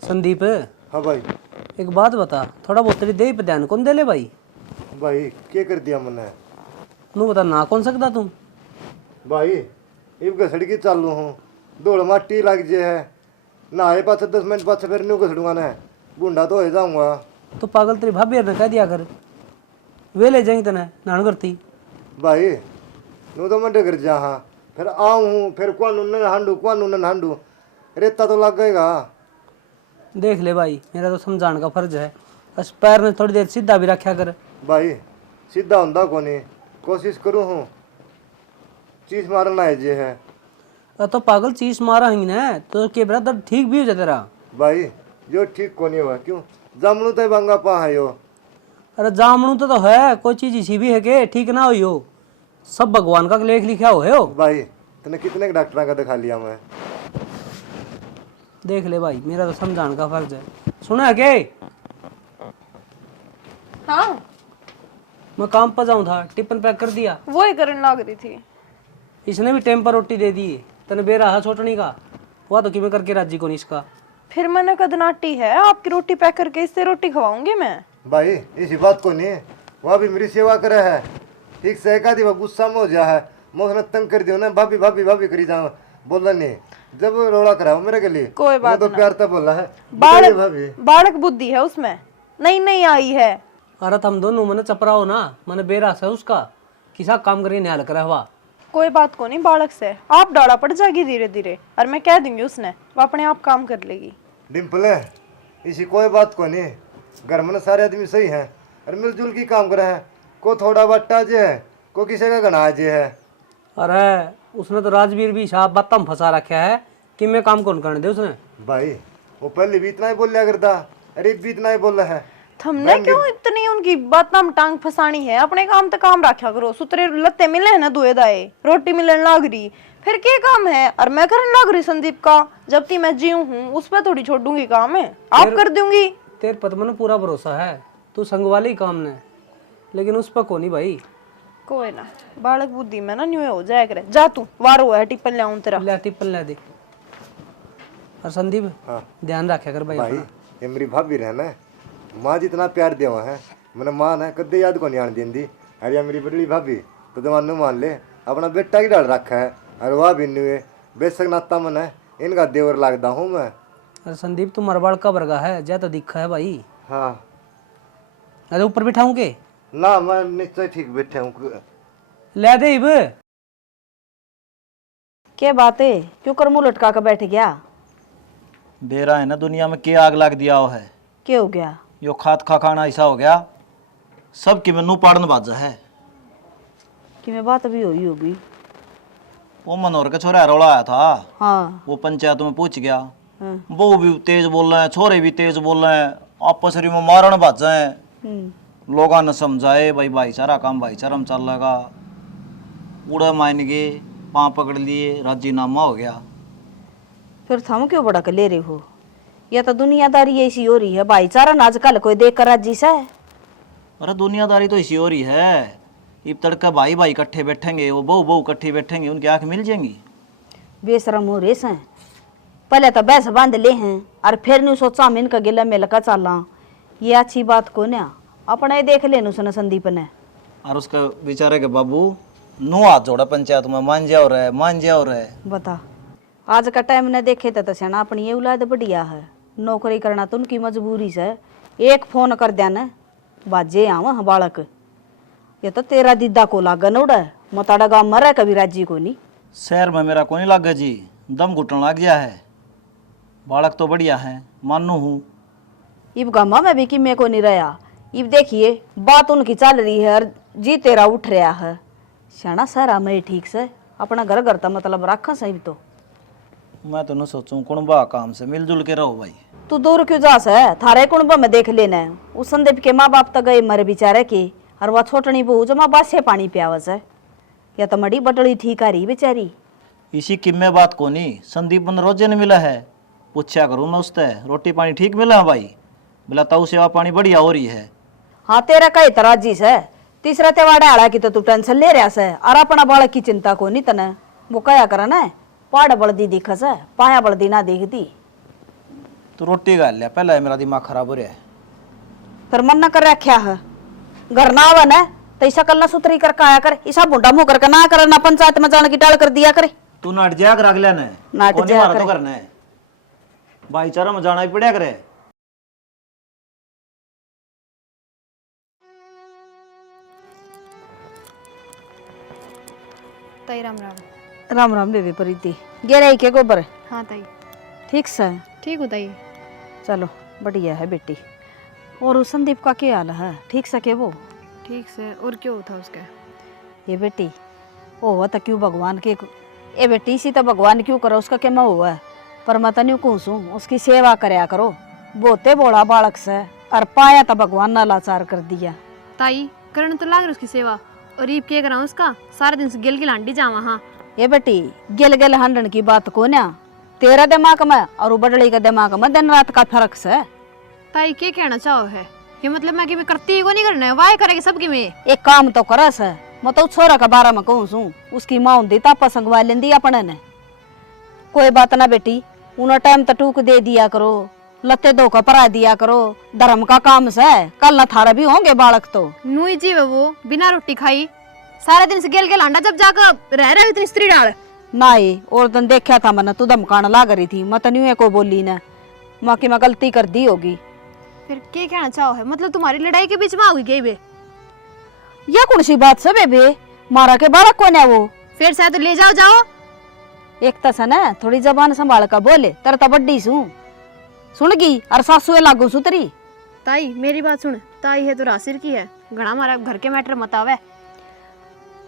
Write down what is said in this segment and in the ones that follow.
संदीप, हाँ भाई। एक बात बता, थोड़ा बहुत तेरी देही पे ध्यान कौन दे ले भाई? भाई क्या कर दिया मैंने? नू बता ना कौन सकता तुम? भाई इब घसड़ के चालू हूँ, दौड़ माटी लग जे है, नहाए पाछे 10 मिनट पाछे फिर न्यू घसड़ूंगा ने, बूढ़ा तो हो जाऊंगा। तो पागल तेरी भाभी ने कह दिया कर, वे ले जाएंगे तने नान करती। भाई नू तो मैं डगर जा, हाँ फिर आऊँ हूँ, फिर कौन उन्हें हांडू रेता तो लग गएगा। देख ले भाई, मेरा तो समझाने का फर्ज है, बस पैर ने थोड़ी देर सीधा भी रखा कर। भाई सीधा होंदा कोनी, कोशिश करूँ हूँ, चीज मारना है जे है। तो पागल चीज मारा ही ना तो के ब्रदर ठीक भी हो जाए तेरा। भाई जो ठीक कोनी हुआ क्यों, जमनू तो बंगा पा है यो। अरे जामनू तो है, कोई चीज इसी भी है के ठीक ना हुई हो, सब भगवान का लेख लिखा हो। भाई तूने कितने डॉक्टर का दिखा लिया मैं। देख ले भाई, मेरा तो समझाने का फर्ज है। सुना के हाँ मैं काम पर जाऊं था, टिफिन पैक कर दिया। वो ही करने लग रही थी। इसने भी टेम्पर रोटी दे दी, तने बेरा है छोटनी का, हुआ तो कि मैं करके राजी को नहीं इसका। फिर मैंने कदनाटी है, आपकी रोटी पैक करके इससे रोटी खवाऊंगी मैं। भाई इसी बात को नहीं, वह भी मेरी सेवा करे है, ठीक से एक आधी गुस्सा में हो जा है, मैं उसने तंग कर दिया ना, भाभी भाभी भाभी करी जाऊँ, बोला नहीं जब रोड़ा करा मेरे के लिए। कोई बात तो प्यार तब बोला है बालक भाभी। बालक बुद्धि है उसमें, नहीं नहीं आई है। अरे तुम दोनों मैंने चपराओ ना, मैंने बेरा है उसका किसा काम करके न्याल करा हुआ। कोई बात को नहीं, बालक से आप डाला पड़ जाएगी धीरे धीरे, और मैं कह दूंगी उसने, वो अपने आप काम कर लेगी। डिम्पल है इसी कोई बात को नहीं, घर में सारे आदमी सही है और मिलजुल की काम करे हैं, को थोड़ा बट्टा जे है, को किसी का गना जे है। अरे उसने तो राजवीर भी साहब बात में फंसा रखा है कि मैं काम कौन करने दे उसने। भाई वो पहले भी इतना ही बोल लिया करता, अरे भी इतना ही बोल रहा है। हमने क्यों इतनी उनकी बात में टांग फसानी है, अपने काम तक काम रखा करो। सुतरे लत्ते मिले हैं ना दुए दाए, रोटी मिलने लग रही, फिर क्या काम है? और मैं करने लग रही संदीप का, जब तक मैं जीव हूँ उस पर थोड़ी छोड़ दूंगी काम है, आप कर दूंगी। तेरे पर मैंने पूरा भरोसा है, तू संग वाले ही काम ने, लेकिन उस पर को नहीं भाई। कोई ना, बालक बुद्धि में ना न्यू हो जाया करे। जा तू वारो है, टिप्पण ले आऊं तेरा। ले टिप्पण ले दे। और संदीप हाँ। ध्यान रखा कर भाई भाई अपना। ये मेरी भाभी रहना, माँ जितना प्यार देवा है मैंने माँ ने कदे याद को नहीं आने दी। अरे यार मेरी बड़ी भाभी तो जमानू मान ले, अपना बेटा ही डाल रखा है, और वह भी न्यू बेशक नाता मन है, इनका देवर लगता हूँ मैं। अरे संदीप तू मरवाड़ का वर्गा है, ज्यादा दिखा है भाई। हाँ अरे ऊपर बिठाऊं के? ना मैं निश्चय ठीक बैठे हूँ। ले दे इब। क्या बात है, क्यों कर मुंह लटका कर बैठ गया? बेरा है ना, दुनिया में क्या आग लग दिया हो है। क्या हो गया? यो खात खा खाना ऐसा हो गया, सब की मैनू पाड़न बाजा है। कि मैं बात अभी हुई होगी। वो मनोहर के छोरा रोला आया था, हाँ वो पंचायत में पूछ गया, हाँ। वो भी तेज बोल रहे हैं, छोरे भी तेज बोल रहे हैं, आपस में मारन बाजा है। लोगों ने समझाए भाई भाईचारा काम भाईचारा में चल लगा, उड़ा मान गए, पाँव पकड़ लिए, राजीनामा हो गया। फिर थम क्यों बड़ा कर ले रहे हो? या तो दुनियादारी ऐसी हो रही है, भाईचारा ना आजकल कोई देख कर राजी से। अरे दुनियादारी तो इसी हो रही है, इब तड़का भाई भाई इकट्ठे बैठेंगे, वो बहू बहू इकट्ठी बैठेंगे, उनकी आंख मिल जाएंगी। बेशरम हो रेस हैं, पहले तो बैस बांध ले हैं और फिर नहीं सोचा हम इनका गिला में लगा चला। ये अच्छी बात को ना अपना ही देख लेनु सुना संदीप ने। और उसका बेचारे के बाबू नो हाथ जोड़ा पंचायत में, मान जाओ रहे मान जाओ रहे। बता, आज का टाइम ने देखे तो सेना अपनी ये औलाद बढ़िया है, नौकरी करना तो उनकी मजबूरी से। एक फोन कर दिया न बाजे आवा बालक, ये तो तेरा दीदा को लागन उड़ा मताड़ा गाँव मरे कभी राजी को नहीं। शहर में मेरा कोई लग जी, दम घुटन लग गया है। बालक तो बढ़िया है, मानू हूँ। इब गामा में भी कि मैं को नहीं रहा। इब देखिए बात उनकी चल रही है और जी तेरा उठ रहा है। शाना सारा मैं ठीक से अपना घर करता मतलब रखा सही। तो मैं तो न सोचूं कुणबा काम से मिलजुल के रहो भाई। तू दूर क्यों जास है, थारे कुणबा में देख लेना है। उस संदीप के माँ बाप तो गए मरे बेचारे के, और वह छोटनी बहू जो माँ बासे पानी प्यावस है, या तो मड़ी बटड़ी ठीक आ रही बेचारी। इसी किम्मे बात को नहीं, संदीप बन रोजे ने मिला है, पूछा करूँ मैं उससे रोटी पानी ठीक मिला है भाई, बोला ताऊ सेवा पानी बढ़िया हो रही है। हाँ तेरा कई तराजी से तीसरा त्योहार आड़ा की तो तू टेंशन ले रहा से, और अपना बालक की चिंता को नहीं तने। वो कया करा ना, पाड़ बड़दी दिखस है, पाया बड़दी ना देखती। तू रोटी खा लिया, पहले मेरा दिमाग खराब हो रहा है। फिर मन न कर रखा है घर ना आवन है तो ऐसा कल ना सुतरी करके आया कर, ऐसा बुढ़ा मुंह करके ना करे, ना पंचायत में जाने की टाल कर दिया करे। तू नाट जाया कर अगले ने, नाट कोनी जाया मारा तो करे। करना है, भाईचारा में जाना ही पड़ेगा करे। ताई राम राम। राम राम बेबी प्रीति, गेरे के गोबर हाँ ताई ठीक से? ठीक हो ताई। चलो बढ़िया है बेटी। और उस संदीप का क्या हाल है, ठीक से के वो? ठीक से। और क्यों था उसके? ये बेटी ओ तो क्यों भगवान के ए बेटी इसी तो भगवान क्यों करो, उसका क्या मैं हुआ है पर मैं तो नहीं कहूँ, उसकी सेवा करया करो, बोते बोला बालक से और पाया तो भगवान ना लाचार कर दिया। ताई करण तो लाग रही उसकी सेवा, और ईब के कराऊं उसका सारा दिन से गिल गिलांडी जावा। हाँ ये बेटी गिल गिल हंडन की बात को ना, तेरा दिमाग में और बड़ड़ी का दिमाग में दिन रात का फर्क से। ताई क्या कहना चाहो है, ये मतलब मैं कि मैं करती ही को नहीं करना है, वाह करेगी सबकी में। एक काम तो करस है, मैं तो छोरा का बारे में कहूँ सू, उसकी माँ होती तापा संगवा लेंदी अपने ने। कोई बात ना बेटी, उन्हें टाइम तो टूक दे दिया करो, लत्ते धो का परा दिया करो, धर्म का काम से कल न थारा भी होंगे बालक तो। नुई जीव है वो, बिना रोटी खाई सारा दिन से गिल गिलांडा, जब जाकर रह रहे हो इतनी स्त्री डाल। नहीं और दिन देखा था मैंने, तू धमकाने लाग रही थी, मैं तन्यू को बोली ना, माँ की मैं गलती कर दी होगी। फिर क्या कहना चाहो है, मतलब तुम्हारी लड़ाई के बीच में आ गई बे? यह कौन सी बात से बेबे, मारा के बालक कौन है वो? फिर शायद ले जाओ जाओ। एक तस ना थोड़ी जबान संभाल कर बोले, तेरा तो बड्डी सू सुन गई और सासू लागू सुतरी। ताई मेरी बात सुन, ताई है तो रासिर की है, घड़ा हमारा घर के मैटर मत आवे।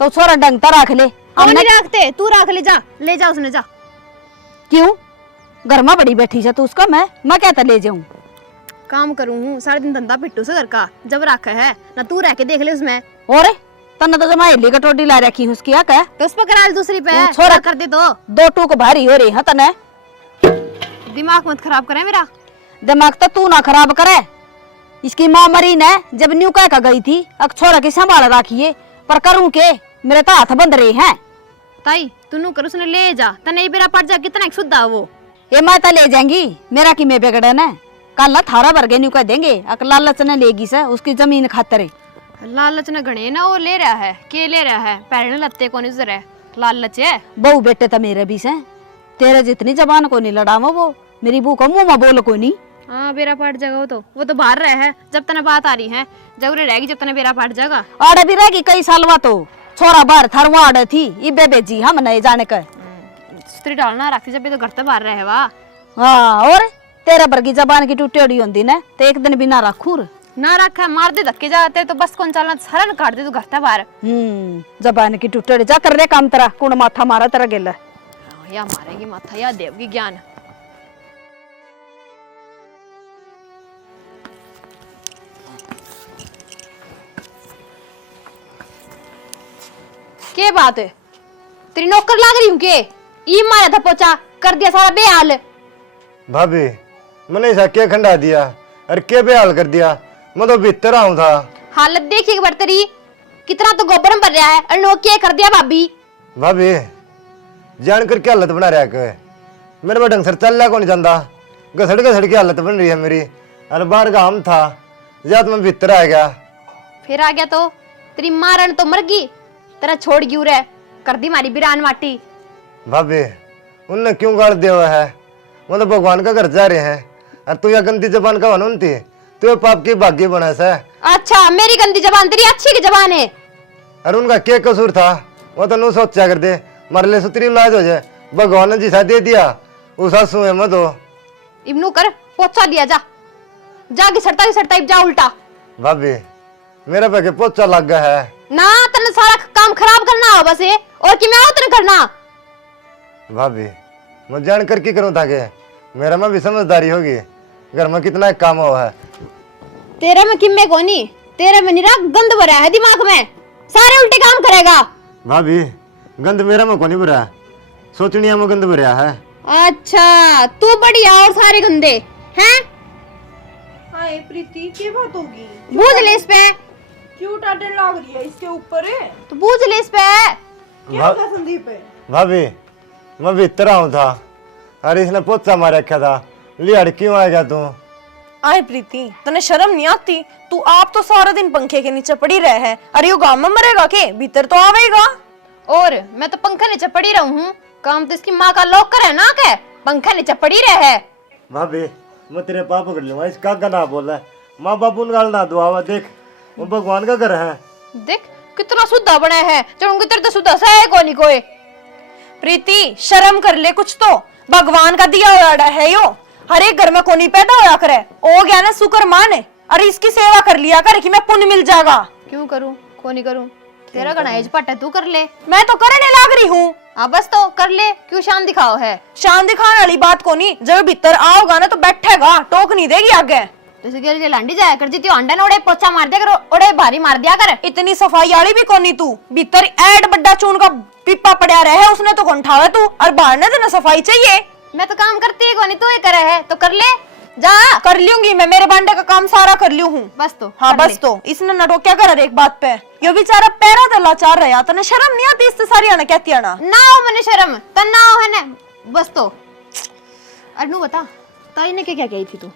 तो छोरा डंगता रख ले। हम नहीं रखते, तू रख ले जा उसने जा। क्यों घर में बड़ी बैठी जा तू उसका, मैं कहता ले जाऊं? काम करूँ हूँ सारा दिन, धंधा पिट्टू से घर का जब रखा है ना, तू रह के देख ले उसमें। और तन्ना तो जमा हिली कटोटी ला रखी उसकी, क्या कह तो उस पर करा ले दूसरी पे, छोरा छोरा कर दे तो। दो टूक भारी हो रही है तने। दिमाग मत खराब करे मेरा। दिमाग तो तू ना खराब करे, इसकी माँ मरी ने जब न्यू कह गई थी अब छोरा की संभाल रखिए, पर करूं के मेरे तो हाथ बंद रहे हैं। ताई तू नु कर उसने ले जा, तने बेरा पड़ जा, कितना एक शुद्ध वो। ये मैं तो ले जाएंगी, मेरा की मैं बिगड़े न, कल थारा भरगे न्यू कह देंगे अक लालच ने लेगी से उसकी जमीन खातर। लालच न गणे ना, वो ले रहा है, के ले रहा है, पैर लत्ते को नहीं है, लालच है। बहू बेटे तो मेरे भी से, तेरे जितनी जबान को नहीं लड़ावा वो, मेरी बहू को मुंह में बोल को नहीं। हाँ बेरा पाट जाएगा वो तो बाहर रहे है, जब तने बात आ रही है जब रे रहेगी, जब तने बेरा पाट जाएगा। आड़े भी रहेगी कई साल वा तो, छोरा बाहर थरवा आड़े थी इबे बेजी हम नहीं जाने का। स्त्री डालना रखती जब ये तो घर तो बाहर रहे वाह। हाँ और तेरा बरगी जबान की टूटी उड़ी होंगी ना, तो एक दिन भी ना रखू ना रखा, मार दे धक्के जाते तो बस कौन चलना, सारा काट दे तू घर था बाहर। जबान की टूटी जा कर रे काम तेरा, कौन माथा मारा तेरा गेला। या मारेगी माथा या देवगी ज्ञान। के बात है, तेरी नौकर लाग रही हूँ के? ई मारा था पोचा कर दिया सारा बेहाल। भाभी मैंने ऐसा क्या खंडा दिया और क्या बेहाल कर दिया, मैं तो भीतर आऊं था। हालत देखिए एक बार तेरी, कितना तो गोबर में भर रहा है, और नो क्या कर दिया भाभी। भाभी जानकर क्या हालत बना रहा है, मेरे में ढंग से चल रहा कौन जानता, घसड़ की हालत बन रही है मेरी, और बाहर का हम था जात में भीतर आ गया। फिर आ गया तो तेरी मारन तो मर गई, तेरा छोड़ क्यों रहे, कर दी मारी बिरान माटी। भाभी उनने क्यों गाड़ दिया हुआ है, मतलब भगवान का घर जा रहे हैं, और तू यह गंदी जबान का बनून थी, तू पाप की भाग्य बना सा। अच्छा मेरी गंदी जबान तेरी अच्छी की जबान है। और उनका क्या कसूर था, वो तो नू सोचा कर दे, मारे ले सुतरी इलाज हो जाए, भगवान ने जिसा दे दिया उसा सुए मत हो। इब्नू कर पोछा दिया जा, जाके सड़ता इब जा उल्टा। भाभी मेरे पे पोचा लग गया है ना, तने सारा काम खराब करना हो बस ये, और कि मैं तने करना। भाभी मैं जान कर की करूं ताकि मेरा में भी समझदारी होगी, घर में कितना काम हुआ है। तेरे में किम्मे कोनी, तेरे में निरा गंद भरा है दिमाग में, सारे उल्टे काम करेगा। भाभी गंद मेरा में कोनी भरा, सोचनिया में गंद भरा है। अच्छा तू बढ़िया और सारे गंदे हैं। हाय प्रीति क्या बात होगी, बूझ ले इस पे, क्यों टाटे लाग रही है इसके ऊपर है? तो बूझ ले इस पे। क्या था संदीप है? भाभी मैं भीतर आऊं था और इसने पोचा मार रखा था, लिहाड़ क्यों आएगा तू? आए प्रीति, तने शर्म नहीं आती? तू आप तो सारा दिन पंखे के नीचे पड़ी रहे है। अरे यो गांव में मरेगा के? भीतर तो आवेगा। और मैं तो पंखा नीचे पड़ी रहूं हूँ, काम तो इसकी माँ का लॉकर है ना के पंखा नीचे पड़ी रहे। भाभी मैं तेरे पापा कर लूंगा, इसका गना बोला है। माँ बापू ने गाल ना दुआवा, देख वो भगवान का घर है। देख कितना सुद्धा बना है, चढ़ूंगी तेरे तो सुद्धा सा है कोनी कोई। प्रीति शर्म कर ले कुछ तो, भगवान का दिया हुआ है यो। हर एक घर में कोनी पैदा होया करे, ओ गया ना शुक्र मान। अरे इसकी सेवा कर लिया कर कि मैं पुण्य मिल जाएगा। क्यों करूं, कोनी करूं? तेरा गणा एज पट है, तू कर ले। मैं तो करने लाग रही हूँ। बस तो कर ले, क्यों शान दिखाओ है? शान दिखाने वाली बात को नहीं, जब भीतर आओगा ना तो बैठेगा, टोक नहीं देगी आगे। जैसे गेल के लांडी जाया कर जीती अंडा ने ओड़े पोछा मार दिया कर, ओड़े भारी मार दिया कर। इतनी सफाई वाली भी कोनी तू। भीतर ऐड बड्डा चून का पिप्पा पड़ा रहे, उसने तो कौन ठावे तू, और बाहर ने तो सफाई चाहिए। मैं तो काम करती है कोनी, तू ही करे है तो कर ले जा। कर लूंगी मैं, मेरे बांडे का काम सारा कर लियो हूँ। बस तो हाँ कर बस ले। तो इसने न टोक्या कर एक बात पे। यो बेचारा पैरा तो लाचार रहा, तने शर्म नहीं आती इससे सारी आने कहती आना। ना हो मने शर्म तो ना हो है ना, बस तो। अनु बता ताई ने क्या कही थी तू?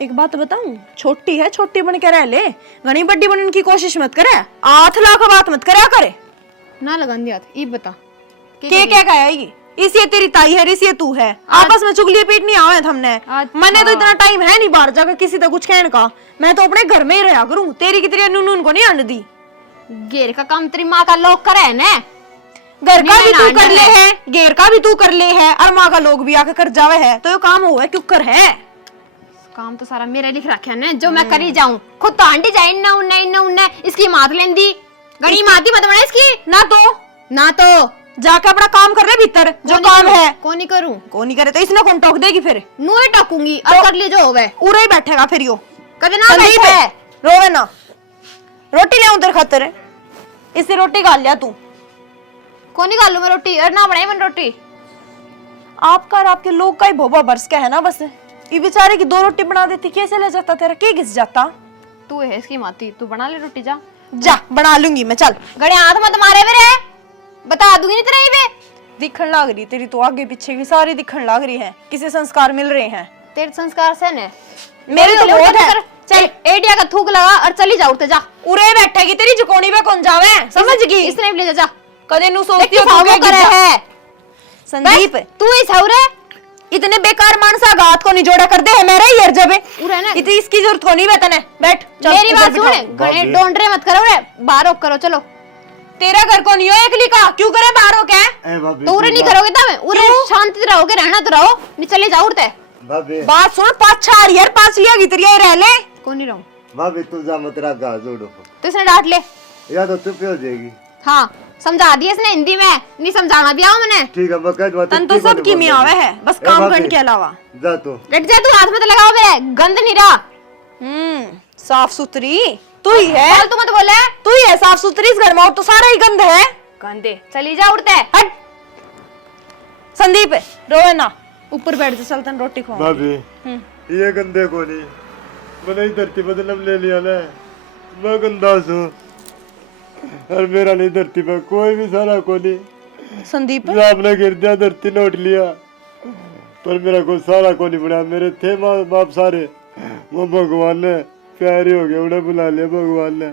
एक बात बताऊं, छोटी है छोटी बन के रह ले, घनी बड्डी बनने की कोशिश मत करे। 8 लाख बात मत करा करे। ना लगन दिया ई बता के क्या कहेगी? इसी तेरी ताई है, इसी तू है, आपस में चुगली पीटनी आवे हमने। अच्छा। मैंने तो इतना टाइम है नहीं बाहर जाकर किसी तक कुछ कहने का, मैं तो अपने घर में ही रहा करूं। तेरी की तेरी नून को नहीं आने दी। गेर का काम तेरी माँ का लोग करे है ना, घर का भी नहीं, तू ना, कर ना, ले ना। है, गेर का भी तू कर ले है, और माँ का लोग भी आके कर जावे है, तो ये काम हुआ है क्यों कर है। काम तो सारा मेरे लिख रखा है ना, जो मैं करी जाऊं। खुद तो आंटी जाए इन्ना उन्ना इसकी मात लेंदी गणी माती मत बना इसकी। ना तो जाके अपना काम कर ले भीतर, जो कौन काम करूं? है। कौन नहीं करूं? कौन नहीं करे तो इसने कौन टोक देगी फिर? नुए टकूंगी और कर ले जो होवे। उरे ही बैठेगा फिर यो। कदे ना संदीप बैठे है, रोवे ना। रोटी ले उधर खातर, इससे रोटी खा लिया तू। कौन निकाल लूं मैं रोटी, और ना बनाई मैंने रोटी। आपका और आपके लोग का ही भोबा बरस का है ना बस। ये बेचारे की 2 रोटी बना देती, कैसे ले जाता तेरा, के घिस जाता। तू है इसकी माती, तू बना ले रोटी जा। जा बना लूंगी मैं, चल। गणे हाथ मत मारे मेरे, बता दूंगी नहीं तेरा ही बे। दिखन लाग रही तेरी तो आगे पीछे की सारी दिखन लाग रही है, किसी संस्कार मिल रहे हैं। तेरे संस्कार से ने मेरे तो बहुत है। चल एडिया का थूक लगा और चली जा, उठते जा। उरे बैठेगी तेरी जुकोनी पे कौन जावे, समझ गई? इसने भी ले जा जा। कदे नु सोचती हो फावो तू करे है संदीप, तू ही सौरे इतने बेकार मानसा गात को निजोड़ा कर दे है मेरे यार जबे। उरे ना इतनी इसकी जरूरत को नहीं बेतने, बैठ चल। मेरी उधर बात बिठाओ। सुन, गणे डोंडरे मत करो रे, बाहर करो चलो। तेरा घर को नहीं हो एकली का, क्यों करे बाहर हो क्या? ए भाभी तो उरे नहीं करोगे तब उरे शांति से रहोगे, रहना तो रहो, नहीं चले जाओ उड़ते। भाभी बात सुन, 5 यार 5 लिया भीतर ये रह ले। कौन नहीं रहूं भाभी तू जा, मत तेरा गा जोड़ो तो इसने डांट ले। या तो चुप हो जाएगी। हाँ समझा दिया इसने हिंदी में, नहीं समझाना भी आओ मैंने। ठीक है मैं कह दूंगा, तन तो सब की में आवे है, बस काम करने के अलावा। जा तू। लेट जा तू, हाथ में तो लगाओ मेरे, गंद नहीं रहा। साफ सुथरी तू ही है, फालतू मत बोले। तू ही है साफ सुथरी इस घर में, और तो सारा ही गंद है। गंदे चली जा उड़ते। हट संदीप, रोवे ना, ऊपर बैठ जा, चल तन रोटी खवा। भाभी ये गंदे को नहीं, मैंने ही धरती पर जन्म ले लिया ना, मैं गंदा हूँ और मेरा नहीं धरती पर कोई भी सारा को नहीं। संदीप आपने गिर दिया, धरती नोट लिया, पर मेरा कोई सारा को नहीं बना। मेरे थे माँ बाप सारे, वो भगवान ने प्यारे हो गए, उन्हें बुला लिया भगवान ने।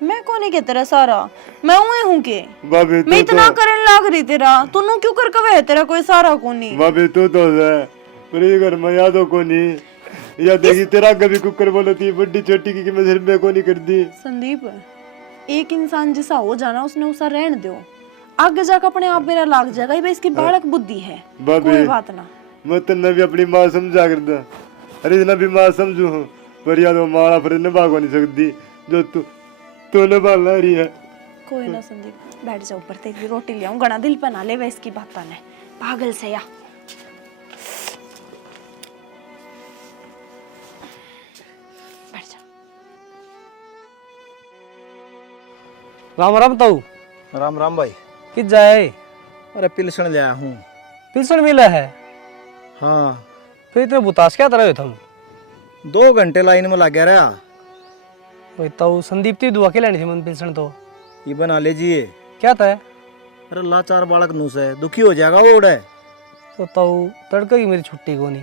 मैं कोनी के तेरा सारा, मैं हूँ के भाभी मैं तू इतना तो करने लाग रही तेरा, तूने क्यों कर कवे है तेरा कोई सारा कोनी। भाभी तू तो है, पर ये घर में यादों को नहीं। या देखी तेरा कभी कुकर बोलती बड्डी छोटी की मैं सिर में को नहीं कर दी। संदीप, एक इंसान जैसा हो जाना, उसने उसा रहने दो, आगे जाकर अपने आप मेरा लाग जाएगा। ये इसकी बालक बुद्धि है, भाभी कोई बात ना। मैं तेने भी अपनी माँ समझा कर दा, अरे इतना भी माँ समझू हूँ, पर याद वो माँ फिर निभा को नहीं सकती जो तू निभाना रही है। कोई ना संदीप, बैठ जा ऊपर, तेरी रोटी ले आऊं, गणा दिल पे ना ले वे इसकी बात ने, पागल से या। बैठ जा। राम राम ताऊ, राम राम भाई। किस जाए? अरे पिलसण ले आया हूँ। पिलसन मिला है? हाँ फिर इतने बुतास क्या तरह हो तुम? 2 घंटे लाइन में लग गया रहा। वही ताऊ, संदीप ती दुआ के लेनी थी मन पिलसन तो। ये बना लीजिए। क्या था? अरे लाचार बालक नूस है, दुखी हो जाएगा वो उड़े। तो ताऊ तड़के की मेरी छुट्टी को नहीं,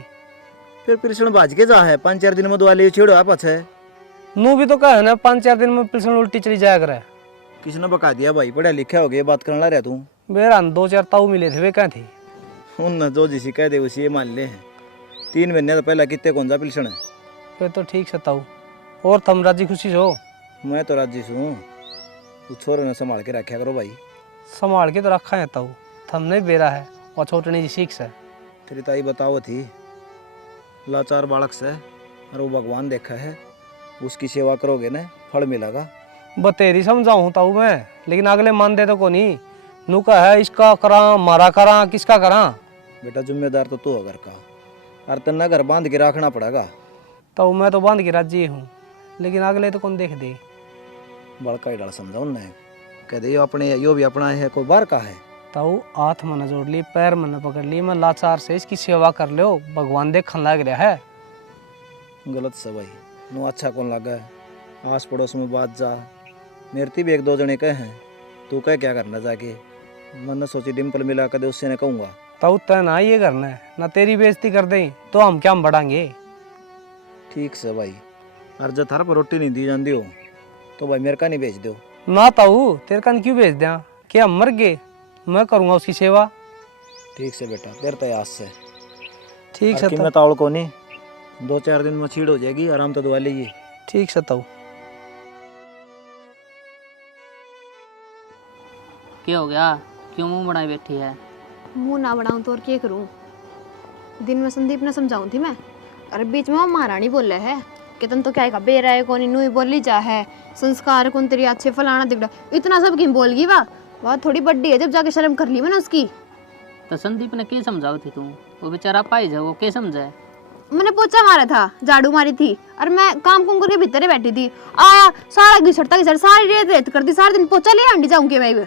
फिर पिलसन भाज के जा है 5-4 दिन में दवा ले छेड़ो आप है। नू भी तो कहे ना 5-4 दिन में पिलसन उल्टी चली जाया करे। किसने बका दिया भाई, पढ़ा लिखा हो गया, बात करने ला रहा तू। मेरा 2-4 ताऊ मिले थे, वे कहाँ थे? उन जो जिसी कह दे उसी ये मान ले हैं। 3 महीने तो पहला कितने कौन सा पिलसन है। फिर तो ठीक से ताऊ। और तुम राजी खुशी हो? मैं तो राजी हूँ, उस छोरे ने संभाल के रखा करो भाई। संभाल के तो रखा है ताऊ, थमने बेरा है और छोटनी जी सीख से। तेरी ताई बताओ थी लाचार बालक से, और वो भगवान देखा है, उसकी सेवा करोगे ना फल मिलेगा। बतेरी समझाऊँ ताऊ मैं, लेकिन अगले मान दे तो को नहीं। नू का है इसका करा मारा करा किसका करा। बेटा जिम्मेदार तो तू है घर का, और तन्ना घर बांध के रखना पड़ेगा। ताऊ मैं तो बांध के राजी हूँ, लेकिन अगले तो कौन देख दे। बड़का ही डाल समझा उनने, कह दे यो अपने यो भी अपना है, कोई बाहर का है। ताऊ हाथ मन जोड़ ली, पैर मन पकड़ ली, मैं लाचार से इसकी सेवा कर लो, भगवान देखने लग रहा है। गलत से भाई, नो अच्छा कौन लगा है। आस पड़ोस में बात जा, मेरे भी 1-2 जने कहे हैं, तू कह क्या करना जाके। मैंने सोची डिम्पल मिला कदे उससे ने कहूँगा। ताऊ तय ना ये करना है ना, तेरी बेइज्जती कर दें तो हम क्या बढ़ाएंगे। ठीक से भाई, और जब थार पर रोटी नहीं दी जाती हो तो भाई मेरे का नहीं भेज दो। ना ताऊ तेरे कान क्यों भेज दिया, क्या हम मर गए? मैं करूँगा उसकी सेवा। ठीक से बेटा, देर तय आज से। ठीक से मैं तावड़ को नहीं, 2-4 दिन में छीड़ हो जाएगी, आराम तो दवा लीजिए। ठीक से ताऊ। क्या हो गया, क्यों मुंह बनाई बैठी है? मुंह ना बढ़ाऊं तो और क्या करूं? दिन में संदीप ने समझाऊं थी मैं, अरे बीच में वो महारानी बोले है कि तुम तो क्या का बेरा है कौन नू बोली जा है, संस्कार कौन तेरी अच्छे फलाना दिखड़ा, इतना सब क्यों बोल गई? वाह थोड़ी बड्डी है, जब जाके शर्म कर ली मैंने उसकी। तो संदीप ने क्या समझाओ थी तू? वो बेचारा पाई जा, वो क्या समझाए? मैंने पोछा मारा था, झाड़ू मारी थी, और मैं काम कुम करके भीतर ही बैठी थी। आया सारा घिसटता घिसट सारी रेत रेत कर दी, सारा दिन पोछा ले आंटी जाऊंगी मैं।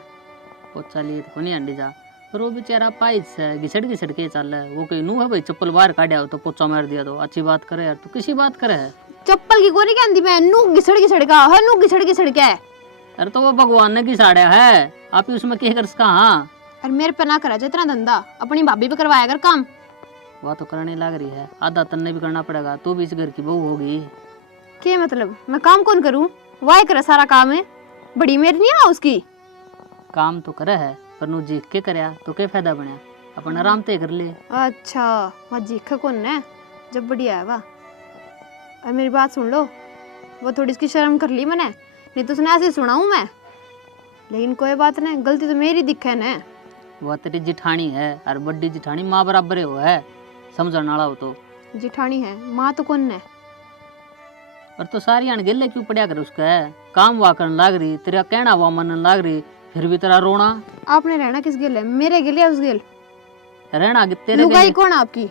पोछा लिए तो नहीं अंडी जा, पर वो बेचारा पाई से घिसट घिसट के चल है। वो कहीं नू है भाई चप्पल बाहर काटा हो तो पोछा मार दिया, तो अच्छी बात करे यार, तू किसी बात करे है? चप्पल की गोरी कहती मैं, नू घिसट घिसट का है, नू घिसट घिसट क्या है? अरे तो वो भगवान ने घिसाड़ा है, आप ही उसमें क्या कर सका? हाँ, और मेरे पे ना करा जो इतना धंधा, अपनी भाभी पे करवाया कर काम। वह तो करने लग रही है, आधा तन्ने भी करना पड़ेगा, तू भी इस घर की बहू होगी। क्या मतलब मैं काम कौन करूं? वाई करे सारा काम है, बड़ी मेरी नहीं है उसकी। काम तो करे है, पर नू जीत के करया तो क्या फायदा बनया? अपन आराम ते कर ले। अच्छा वह जीखा कौन है, जब बढ़िया है वाह। और मेरी बात सुन लो, वो थोड़ी इसकी शर्म कर ली मैंने, नहीं तो उसने ऐसे ही सुना हूं मैं। लेकिन कोई बात नहीं, गलती तो मेरी दिखे न। वह तेरी जिठानी है, और बड्डी जिठानी माँ बराबर ही हो है, समझने वाला हो तो। जिठानी है, माँ तो कौन है? और तो सारी अनगिले क्यों पड़ा कर उसका है? काम वाह करने लाग रही, तेरा कहना हुआ मनने लाग रही, फिर भी तेरा रोना। आपने रहना किस गिल है, मेरे गिल या उस गिल? रहना कि तेरे लुगाई गिले। कौन आपकी?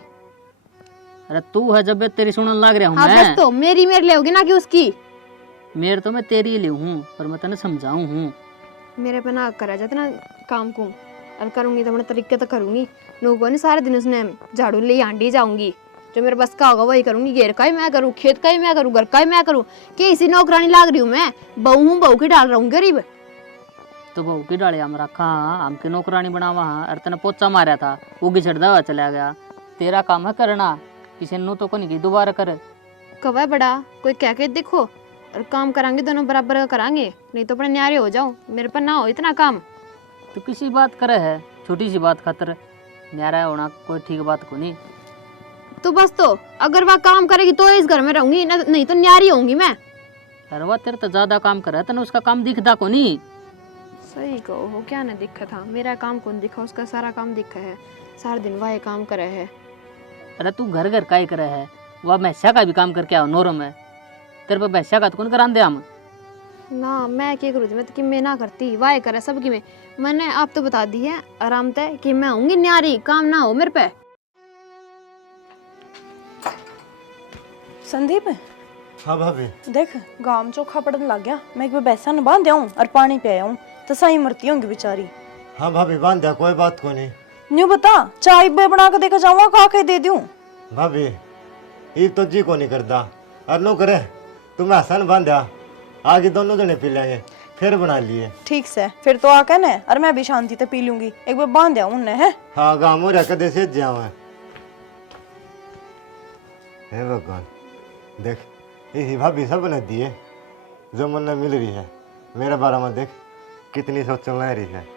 अरे तू है जब तेरी सुनने लाग रहा हूँ हाँ बस मैं। तो मेरी मेरे ले होगी ना कि उसकी। मेरे तो मैं तेरी ले हूँ, पर मैं तेने समझाऊँ हूँ। मेरे पे ना करा जाते ना काम को, और करूंगी तो अपने तरीके तो करूंगी। लोगों ने सारे दिन उसने झाड़ू ले आंटी जाऊंगी, जो मेरे बस का होगा वही करूंगी। घेर का ही मैं करूँ, खेत का ही मैं करूँ, घर का ही मैं करूँ। कि इसी नौकरानी लाग रही हूँ मैं, बहू हूँ, बहू की डाल रहा हूँ गरीब। तो बहू की डाले हम रखा, हमके नौकरानी बनावा। और तेने पोचा मारा था, वो घिसटदा हुआ चला गया। तेरा काम है करना, किसी ने तो को नहीं की दोबारा कर। कब है बड़ा कोई कह के देखो, और काम करांगे दोनों बराबर का करांगे, नहीं तो अपने न्यारे हो जाओ, मेरे पर ना हो इतना काम। तो किसी बात करे है, छोटी सी बात खातर न्यारा होना कोई ठीक बात को नहीं। तो बस तो अगर वह काम करेगी तो इस घर में रहूंगी, नहीं तो न्यारी होंगी मैं। अरे वह तेरे तो ज्यादा काम करे, तेने उसका काम दिखता को नहीं। सही कहो हो, क्या ना दिखा था, मेरा काम कौन दिखा, उसका सारा काम दिखा है। सारा दिन वह काम करे है। अरे तू घर घर का ही करे है, वह भैंसा का भी काम करके आओ नोरो में। तेरे पे भैंसा का तो कौन करान दे हम? ना मैं क्या करूँ, मैं तो कि मैं ना करती, वाह करे सबकी में। मैंने आप तो बता दी है आराम तय कि मैं होंगी न्यारी, काम ना हो मेरे पे। संदीप हाँ भाभी। देख गांव चोखा पड़न लग गया, मैं एक बार बैसा न बांध आऊं और पानी पे आऊं तो सही मरती होंगी बेचारी। हाँ भाभी बांध दिया, कोई बात को नहीं। न्यू बता चाय बे बना के देकर जाऊंगा, का के दे दूं? भाभी ये तो जी को नहीं करता, और नो करे तुम आसान बांध दिया, आगे दोनों जने पी लेंगे, फिर बना लिए। ठीक से फिर तो आके न, और मैं भी शांति से पी लूंगी। एक बार बांध आऊं ने है। हाँ गाँव में रख दे से जाओ है। हे भगवान, देख इसी भाभी सब बना दिए जो मन मिल रही है। मेरे बारे में देख कितनी सोच चल रही है।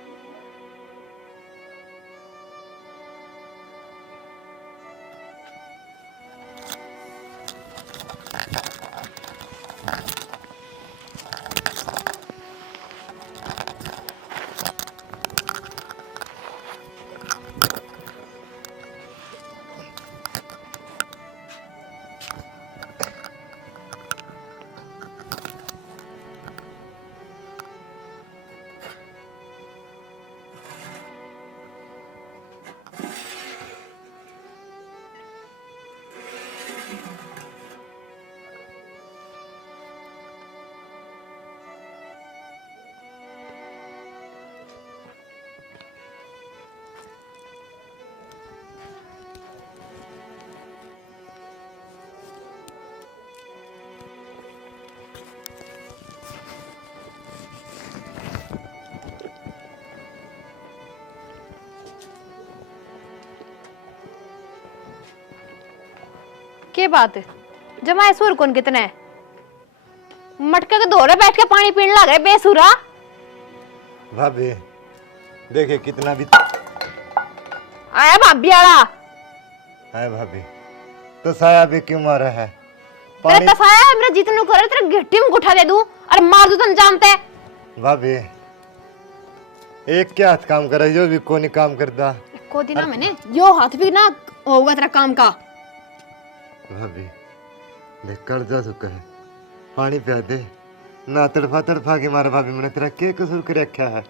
के बात जमाए सुर कौन कितने मटके के दोरे बैठ के पानी पीने लग रहे बेसुरा। भाभी देखिए कितना भी आया भाभी आला है भाभी, तो साया भी क्यों मारा है? तेरे तसाया मेरा जितनु करे तेरे घिट्टी में उठा दे दूं और मार दूं। तन जानते भाभी एक क्या हाथ काम करे जो भी कोई काम करता। को दिना मैंने यो हाथ भी ना होगा तेरा काम का। भाभी देख कर जा चुका है, पानी पिया दे ना। तड़फा तड़फा के मारा भाभी, मैंने तेरा क्या कसूर कर रखा है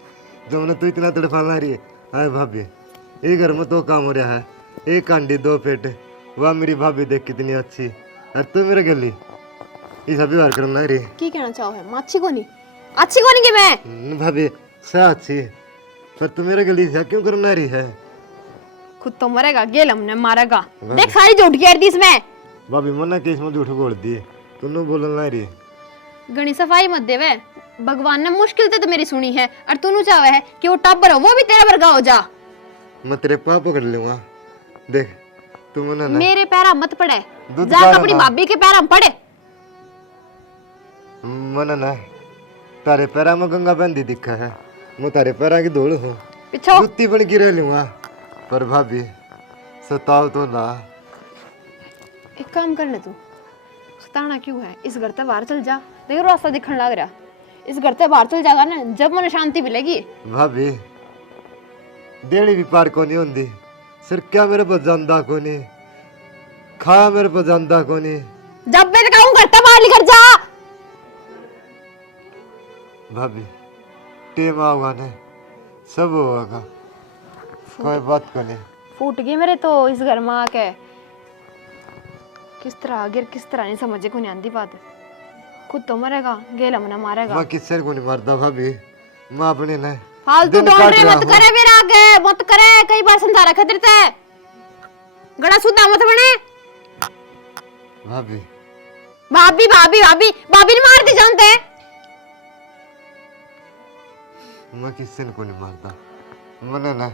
जो मैंने तू इतना तड़फा ला रही है? हाय भाभी ये घर में तो काम हो रहा है, एक अंडी दो पेट। वाह मेरी भाभी देख कितनी अच्छी। और तू मेरे गली ये सभी बार करना रही। की कहना चाहो है अच्छी को नहीं अच्छी को नहीं कि मैं भाभी सा अच्छी, पर तू मेरे गली से क्यों करना रही है? खुद तो मरेगा गेल हमने मारेगा। देख सारी झूठ गिर दी इसमें। भाभी मना के इसमें झूठ बोल दी, तूने बोलना रही। गणी सफाई मत देवे, भगवान ने मुश्किल से तो मेरी सुनी है और तू चाहे है कि वो टब्बर हो वो भी तेरा वर्गा हो जा। मैं तेरे पाप पकड़ लूंगा। देख तू मना ना मेरे पैरा मत पड़े, दूध जा का अपनी ना। भाभी के पैरा में पड़े। मना ना तारे पैरा में गंगा बंदी दिखा है, मैं तारे पैरा की धूल हूँ, पिछो जुत्ती बन के रह लूंगा। पर भाभी सताओ तो ना। एक काम करने तू सताना क्यों है, इस घर से बाहर चल जा। देखो रास्ता दिखने लग रहा, इस घर से बाहर चल जाएगा ना जब मन शांति मिलेगी। भाभी देड़ी भी पार को नहीं होंगी, सिर क्या मेरे पर जानदा को नहीं, खाया मेरे पर जानदा को नहीं। जब मैं कहूँ घर से बाहर निकल जा। भाभी टेम आओगा ना सब होगा, कोई बात को नहीं। फूट गई मेरे तो इस घर में आके। किस तरह गिर किस तरह नहीं समझे को नहीं आंदी बात। खुद तो मरेगा गेल हमने मारेगा। मैं किससे को नहीं मारता भाभी, मैं अपने ना फालतू दिन डोंट काट रे रहा मत हूँ। करे मेरा आगे मत करे। कई बार समझा रखा तेरे से गड़ा सुधा मत बने। भाभी भाभी भाभी भाभी भाभी ने मार दी जानते। मैं किससे को नहीं मारता, मैंने ना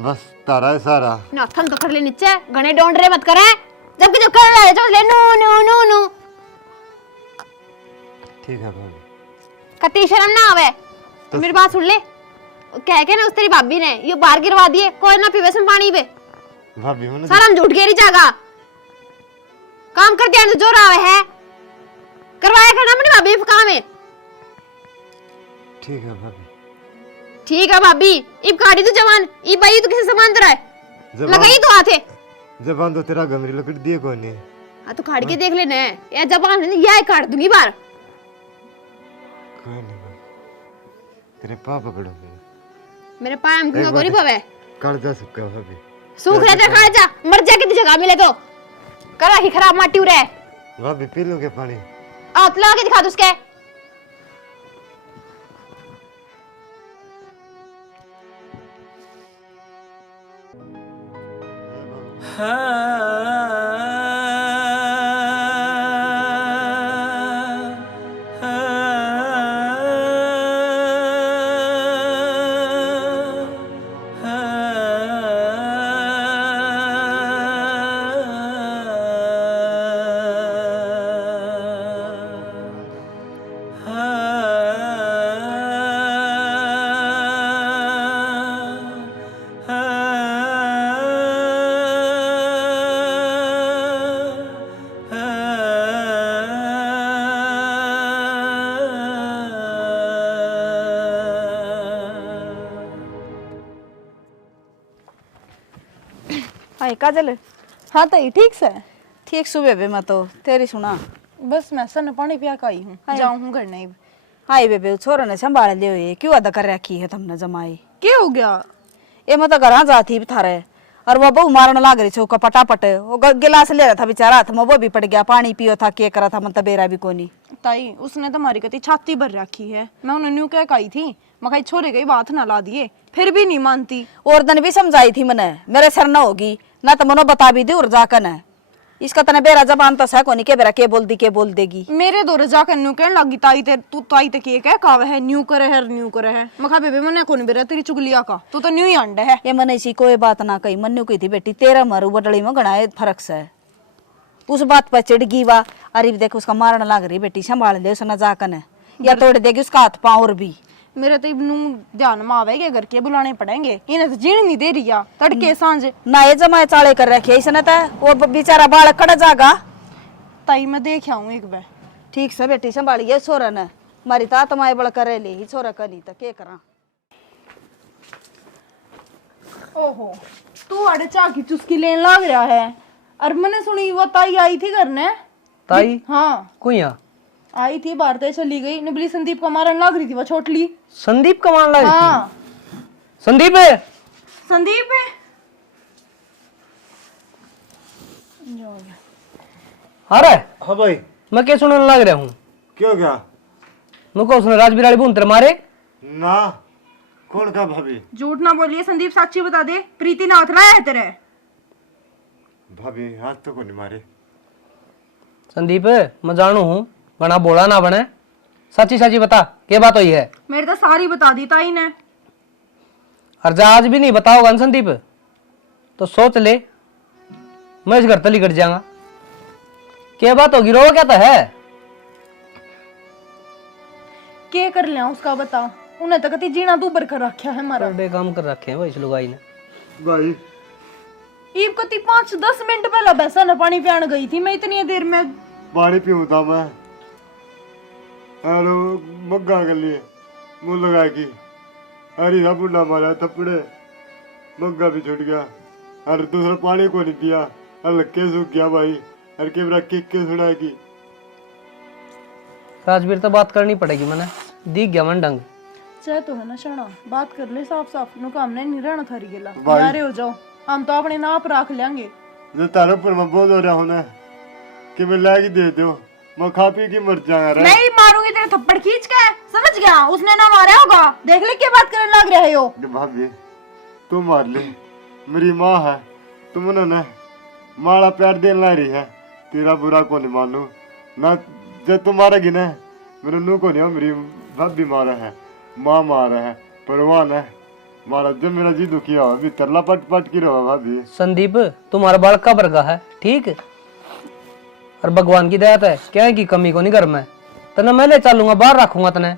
बस तारा है सारा। नाथन तो कर ले नीचे गने डोंट रे मत करे। जबकि जो कर रहा है जो ले नो नो नो नो। ठीक है भाभी। कती शर्म ना आवे तो मेरी बात सुन ले। कह के ना उस तेरी भाभी ने ये बाहर गिरवा दिए, कोई ना पीवे सम पानी पे। भाभी मैंने सारा हम झूठ गेरी जागा काम कर दिया जो रहा है करवाया करना अपनी भाभी का काम है। ठीक है भाभी। ठीक है भाभी इब काटी तू जवान इब भाई तू किसी समान तरह है लगाई तो हाथे जबान तो तेरा गमरी लकड़ी दिए कोई नहीं। हाँ तो काट के देख लेना है या जबान यह काट दूंगी बार। कोई नहीं भाभी, तेरे पाप पकड़ोगे मेरे पाए हम क्यों गोरी पवे कर जा सकता भाभी। सूख रहे थे खा जा मर जा कितनी जगह मिले तो करा ही खराब माटी उड़े। भाभी पी लोगे पानी? आप ला के दिखा दो उसके। सुनाई काजल? हाँ ताई ठीक से ठीक सुबह बे मैं तो तेरी सुना। बस मैं सन पानी पिया का आई हूँ, जाऊँ हूँ घर नहीं। हाय बेबे छोरा ने संभाल लियो ये क्यों अदा कर रखी है तुमने जमाई? क्या हो गया? ये मैं तो घर जाती भी थारे और वो बहु मारने लाग रही छो पटापट। वो गिलास ले रहा था बेचारा हाथ में, वो भी पड़ गया, पानी पियो था, के करा था, मन तबेरा भी कोनी। ताई उसने तो हमारी कती छाती भर रखी है। मैं उन्हें न्यू कह आई थी, मैं कही छोरे गई बात ना ला दिए, फिर भी नहीं मानती। और दिन भी समझाई थी मैंने, मेरे सर न होगी ना तो मनो बता भी दी और जाकर न इसका तने बेरा जबान तो सह कोनी के बेरा के बोल देगी। मेरे दौरे जाकर न्यू कहने लगी ताई ते तू ताई ते के कह कावे है न्यू करे है न्यू करे है। मैं कहा बेबे मने कोनी बेरा तेरी चुगलिया का, तू तो न्यू ही अंडे है। ये मन ऐसी कोई बात ना कही, मन्नू कही थी बेटी तेरा मारू बडली में घना फर्क से। उस बात पर चिढ़ गई वा, अरे देख उसका मारने लग रही बेटी संभाल ले उसने जाकर या तोड़ देगी उसका हाथ पाँव और भी। मेरे तो इब्नू ध्यान में आवेगे घर के बुलाने पड़ेंगे, इन्हें तो जीण नहीं दे रही है तड़के सांझ ना ये जमाए चाले कर रखे इसने तो वो बेचारा बालक कड़ जागा। ताई मैं देख आऊं एक बार। ठीक से बेटी संभालिए छोरा ने, मारी तात माए बड़ करे ले ही छोरा कली तो के करा। ओहो तू अड़े चाह की चुस्की लेने लग रहा है। और मैंने सुनी वो ताई आई थी घर ने। ताई हाँ कोई यहाँ आई थी, भारतीय चली गई, निबली संदीप को मारने लग रही थी, वो छोटली। संदीप का मान लगी हाँ थी। संदीप है, संदीप है। अरे हाँ भाई मैं क्या सुनने लग रहा हूँ? क्यों क्या? मुझको उसने राजबिराड़ी बूंद मारे ना कौन का भाभी? झूठ ना बोलिए संदीप, सच्ची बता दे। प्रीति ने हाथ लाया है तेरे? भाभी हाथ तो को नहीं मारे। संदीप मैं जानू हूँ, बना बोला ना बने, सच्ची सच्ची बता क्या बात हुई है? मेरे तो सारी बता दी ताई ने। और जा आज भी नहीं बताओगा ना संदीप तो सोच ले मैं इस घर तली कट जाऊंगा। क्या बात होगी? रो क्या तो है? क्या कर लिया उसका बता। उन्हें तो कती जीना तू कर रखा है हमारा। बड़े काम कर रखे हैं वो इस लुगाई ने। भाई ईब कती 5-10 मिनट पहले भैंसा ने पानी पियान गई थी, मैं इतनी देर में पानी पीऊँ था मैं। हेलो मग्गा कर लिए मुंह लगा की, अरे ना बुढ़ा मारा थप्पड़े, मग्गा भी छूट गया। अरे दूसरा पानी को नहीं पिया, हल्के सूख गया भाई। अरे कैमरा किक के सुना की राजवीर तो बात करनी पड़ेगी, मैंने दिख गया मन डंग। चाहे तो है ना शाना, बात कर ले साफ साफ। नु काम नहीं रहना थारी गेला, भाई। यारे हो जाओ, हम तो अपने नाप रख लेंगे। जो तारों पर मैं बोल हो रहा हूँ ना कि मैं लागी दे दो, मैं खा पी के मर जाऊंगा। नहीं मारूंगी तेरे थप्पड़ खींच के, समझ गया? उसने ना मारा होगा, देख ले क्या बात करने लग रहे हो। भाभी तू मार ले, मेरी माँ है, तुम ना मारा प्यार देने ला रही है, तेरा बुरा को नहीं मानू ना। जब तुम मारेगी ना मेरे नू को नहीं, मेरी भाभी मारा है, माँ मारा है, परवान है मारा। जब मेरा जी दुखी हो अभी तरला पट पट की रहो भाभी। संदीप तुम्हारा बाल का बरगा है ठीक, और भगवान की दया है क्या है की कमी को नहीं घर में तना मैं ले चलूंगा, बाहर रखूंगा तने,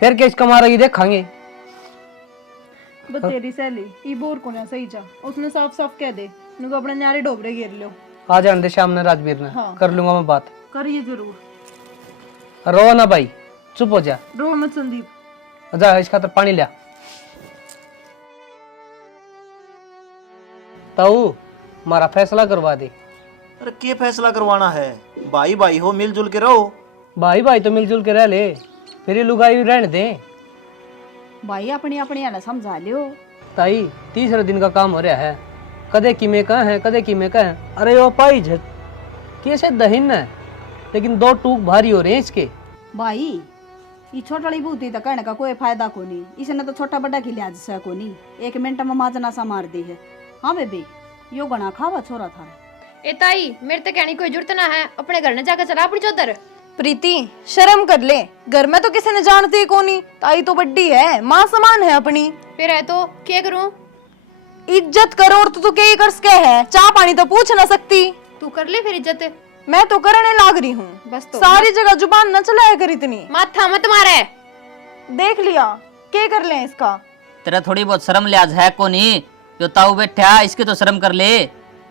फिर केस कमा रही देखांगे। बस तेरी सहेली ई बोर को ना सही जा, उसने साफ साफ कह दे नुको अपने न्यारे डोबरे घेर लो। आ जाने दे शाम ने राजवीर ने। हाँ। कर लूंगा मैं बात। करिए जरूर। रो ना भाई, चुप हो जा। रो मत संदीप। जा इस खातर पानी लिया। ताऊ हमारा फैसला करवा दे। अरे क्या फैसला करवाना है? भाई भाई हो, मिलजुल के रहो। भाई भाई तो मिलजुल के रह ले, फिर ये लुगाई रहने दे। भाई अपनी अपनी है ना समझा लियो। ताई तीसरे दिन का काम हो रहा है, कदे की में कह है कदे की में कह है। अरे वो पाई झट कैसे दहिन है, लेकिन 2 टूक भारी हो रहे हैं इसके। भाई ये छोटड़ी बूती तो कहने का कोई फायदा को नहीं, इसने तो छोटा बड़ा की लिहाज से को नहीं, 1 मिनट में माजना सा मार दी है। हाँ बेबी यो गणा खावा छोरा था। ए ताई मेरे तो कहने की कोई जरूरत ना है, अपने घर ने जाकर चला अपनी चौधर। प्रीति शर्म कर ले, घर में तो किसी ने जानती को नहीं, ताई तो बड्डी है, माँ समान है अपनी। फिर है तो क्या करूं? इज्जत करो और तू क्या कर सके है, चाह पानी तो पूछ ना सकती। तू कर ले फिर इज्जत। मैं तो करने लाग रही हूँ, बस तो सारी जगह जुबान न चलाया कर इतनी। माथा मत मारे। देख लिया क्या कर ले इसका। तेरा थोड़ी बहुत शर्म लिहाज है को नहीं, जो ताऊ बैठा इसके तो शर्म कर ले।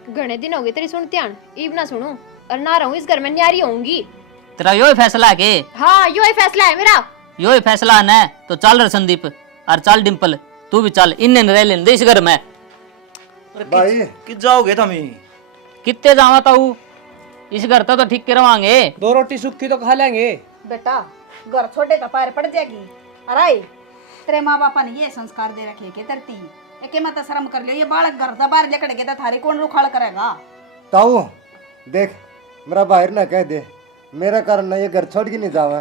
घने दिन हो गए तेरी सुन ध्यान, ईब ना सुनू और ना रहूं इस घर में, न्यारी होऊंगी। तेरा यो ही फैसला है के? हाँ यो ही फैसला है मेरा। यो ही फैसला है ना, तो चल रे संदीप और चल डिम्पल, तू भी चल, इन्हें रह लेने दे इस घर में। भाई कि जाओगे तुम ही? कितने जावा ताऊ इस घर तो ठीक करवाएंगे। 2 रोटी सूखी तो खा लेंगे। बेटा घर छोटे का पैर पड़ जाएगी। अरे तेरे माँ बापा ने ये संस्कार दे रखे के तरती एके मत शर्म कर लियो। ये बालक घर दा बाहर लेकर के थारी कौन रुखाड़ करेगा। ताऊ देख, मेरा बाहर ना कह दे, मेरा कारण ना ये घर छोड़ के नहीं जावा,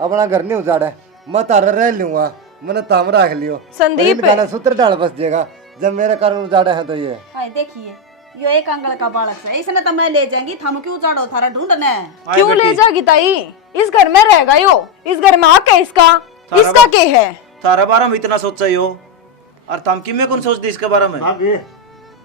अपना घर नहीं उजाड़ा, मैं तारा रह लूंगा, मैंने ताम रख लियो। संदीप गाना सूत्र डाल बस देगा जब मेरा कारण उजाड़ा है तो ये। हाय देखिए यो एक आंगल का बालक है, इसने तो मैं ले जाएंगी। थम क्यों उजाड़ो थारा ढूंढने। क्यों ले जाएगी ताई? इस घर में रहेगा यो, इस घर में आके इसका के है? तारा बारे में इतना सोचा ही हो और तुम कि मैं कौन सोच दी इसके बारे में? भाभी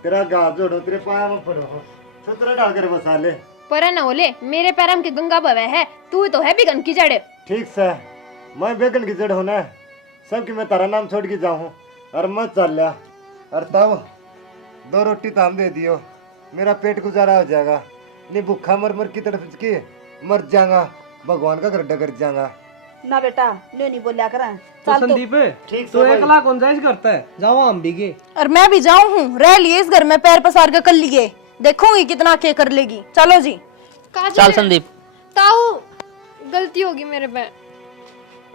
तेरा गाँव जोड़ो, तेरे पाया में पड़ो, सूत्र डाल कर बसा ले। पर न बोले मेरे पैरम के गंगा बवे है, तू तो है बिगन की जड़े। ठीक से मैं बेगन की जड़ होना सबकी मैं तारा नाम छोड़ के जाऊँ और मैं चल लिया। और तब 2 रोटी तो हम दे दियो, मेरा पेट गुजारा हो जाएगा। नहीं भूखा मर मर की तरफ की मर जाऊंगा, भगवान का घर डगर जाऊंगा। ना बेटा लो नहीं बोलिया कर। तो संदीप ठीक तो 1 लाख कौन जायज करता है, जाओ हम भी गे। और मैं भी जाऊं हूँ, रह लिए इस घर में पैर पसार के कर लिए, देखूंगी कितना के कर लेगी। चलो जी। चल संदीप। ताऊ गलती होगी मेरे पे।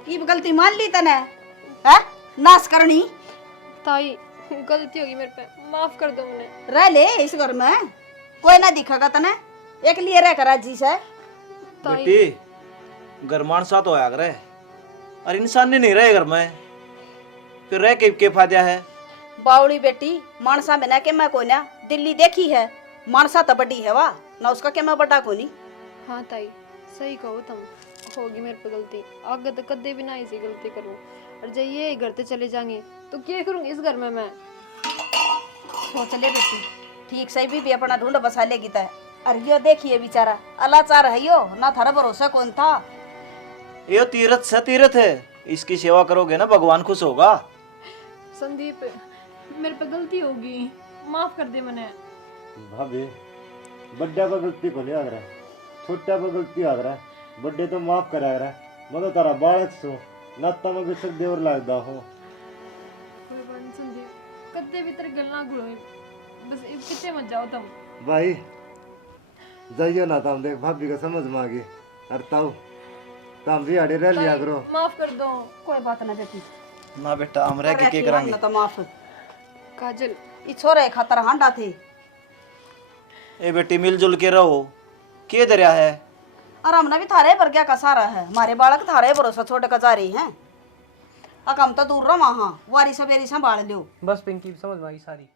ये गलती मान ली तने है नाश करनी। ताई गलती होगी मेरे पे, माफ कर दो मुझे। रह ले इस घर में, कोई ना दिखेगा तने, एक लिए रह कर जी से। बेटी घर मानसा तो आया करे और इंसान ने नहीं रहे घर में, फिर रह के फायदा है? बावड़ी बेटी मानसा में ना के मैं कोई ना दिल्ली देखी है, मानसा तो बड़ी है वाह ना, उसका के मैं बड़ा कोनी। हाँ ताई सही कहो तुम, होगी मेरे पे गलती, आगे तो कदे भी ना ऐसी गलती करूँ। और जब ये घर से चले जाएंगे तो क्या करूँगी इस घर में मैं? सोच ले बेटी, ठीक सही भी अपना ढूंढ बसा लेगी तय। अरे यो देखिए बेचारा अलाचार है यो, ना थारा भरोसा कौन था। ये तीर्थ से तीर्थ है, इसकी सेवा करोगे ना भगवान खुश होगा। संदीप मेरे पे गलती होगी, माफ कर दे मैंने। भाभी बड्डा पर गलती को नहीं आ रहा, छोटा पर गलती आ रहा, बड्डे तो माफ करा रहा। मैं तो तारा बालक सू नाता में बेशक देवर लगता हूँ। संदीप कदे भी तेरे गलना गुड़ो, बस पीछे मत जाओ तुम। भाई जाइयो ना तुम, देख भाभी का समझ में आ गई। और ताऊ तुम भी अड़े रह लिया करो। माफ कर दो। कोई बात ना बेटी, ना बेटा हम रह के करेंगे। तो माफ काजल ई छोरे खातर हांडा थे। ए बेटी मिलजुल के रहो, के दरिया है? और हमने भी थारे पर क्या कसारा है, हमारे बालक थारे भरोसा छोटे कचारी हैं। हम तो दूर रहा वहाँ वारी सवेरी संभाल लियो। बस पिंकी समझ में आई सारी।